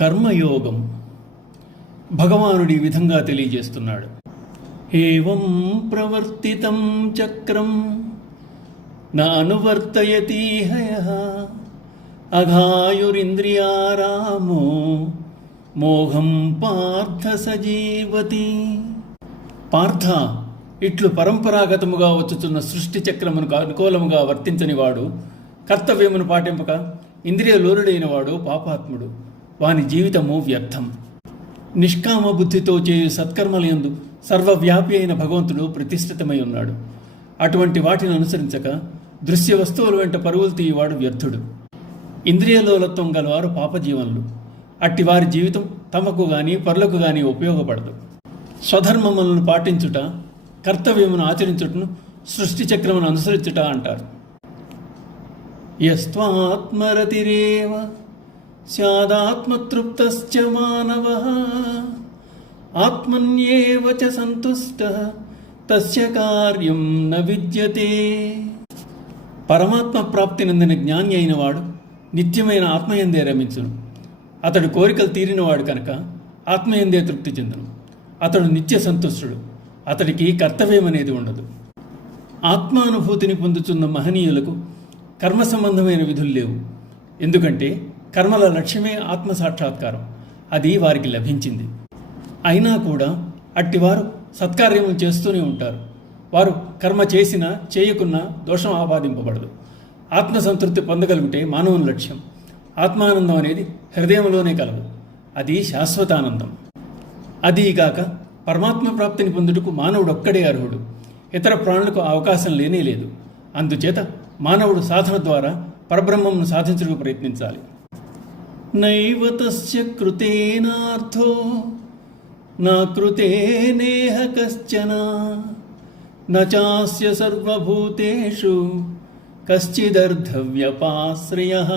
కర్మయోగం భగవానుడి ఈ విధంగా తెలియజేస్తున్నాడు. ఏవం ప్రవర్తితం చక్రం నా అనువర్తయతీహయః అఘాయురింద్రియారామో మోహం పార్థ సజీవతి. పార్థ, ఇట్లు పరంపరాగతముగా వచ్చుచున్న సృష్టి చక్రమునకు అనుకూలముగా వర్తించని వాడు, కర్తవ్యమును పాటింపక ఇంద్రియలోలుడైన వాడు పాపాత్ముడు. వాని జీవితము వ్యర్థం. నిష్కామ బుద్ధితో చేయు సత్కర్మలయందు సర్వవ్యాపి అయిన భగవంతుడు ప్రతిష్ఠితమై ఉన్నాడు. అటువంటి వాటిని అనుసరించక దృశ్య వస్తువుల వెంట పరుగులు తీయవాడు వ్యర్థుడు. ఇంద్రియలోలత్వం గలవారు పాపజీవనులు. అట్టి వారి జీవితం తమకు గాని పరులకు గాని ఉపయోగపడదు. స్వధర్మములను పాటించుట, కర్తవ్యమును ఆచరించుటను సృష్టి చక్రమును అనుసరించుట అంటారు. యస్త్వాత్మరతిరేవ స్యాదాత్మతృప్తశ్చ మానవః ఆత్మన్యేవ చ సంతుష్టః తస్య కార్యం న విద్యతే. పరమాత్మ ప్రాప్తి నందిన జ్ఞాని అయిన వాడు నిత్యమైన ఆత్మయందే రమించును. అతడు కోరికలు తీరినవాడు కనుక ఆత్మయందే తృప్తి చెందును. అతడు నిత్య సంతుష్టుడు. అతడికి కర్తవ్యం అనేది ఉండదు. ఆత్మానుభూతిని పొందుతున్న మహనీయులకు కర్మ సంబంధమైన విధులు లేవు. ఎందుకంటే కర్మల లక్ష్యమే ఆత్మసాక్షాత్కారం. అది వారికి లభించింది. అయినా కూడా అట్టివారు సత్కార్యములు చేస్తూనే ఉంటారు. వారు కర్మ చేసినా చేయకున్నా దోషం ఆపాదింపబడదు. ఆత్మసంతృప్తి పొందగలిగితే మానవుని లక్ష్యం. ఆత్మానందం అనేది హృదయంలోనే కలదు. అది శాశ్వతానందం. అదీగాక పరమాత్మ ప్రాప్తిని పొందుటకు మానవుడొక్కడే అర్హుడు. ఇతర ప్రాణులకు అవకాశం లేనే లేదు. అందుచేత మానవుడు సాధన ద్వారా పరబ్రహ్మమును సాధించడానికి ప్రయత్నించాలి. నైవ తస్య కృతేనార్థో నా కృతేనేహ కశ్చన నచాస్య సర్వభూతేషు కశ్చిదర్థవ్యపాశ్రయః.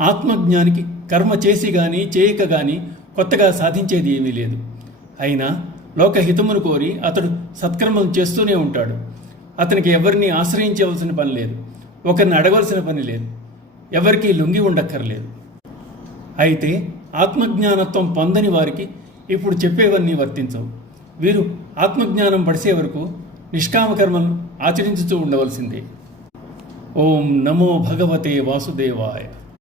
ఆత్మజ్ఞానికి కర్మ చేసి గాని చేయక గాని కొత్తగా సాధించేది ఏమీ లేదు. అయినా లోకహితమును కోరి అతడు సత్కర్మలు చేస్తూనే ఉంటాడు. అతనికి ఎవరిని ఆశ్రయించవలసిన పని లేదు. ఒకరిని అడగవలసిన పని లేదు. ఎవరికీ లొంగి ఉండక్కర్లేదు. అయితే ఆత్మజ్ఞానత్వం పొందని వారికి ఇప్పుడు చెప్పేవన్నీ వర్తించవు. వీరు ఆత్మజ్ఞానం పడిసే వరకు నిష్కామ కర్మలను ఆచరించుతూ ఉండవలసిందే. ఓం నమో భగవతే వాసుదేవాయ.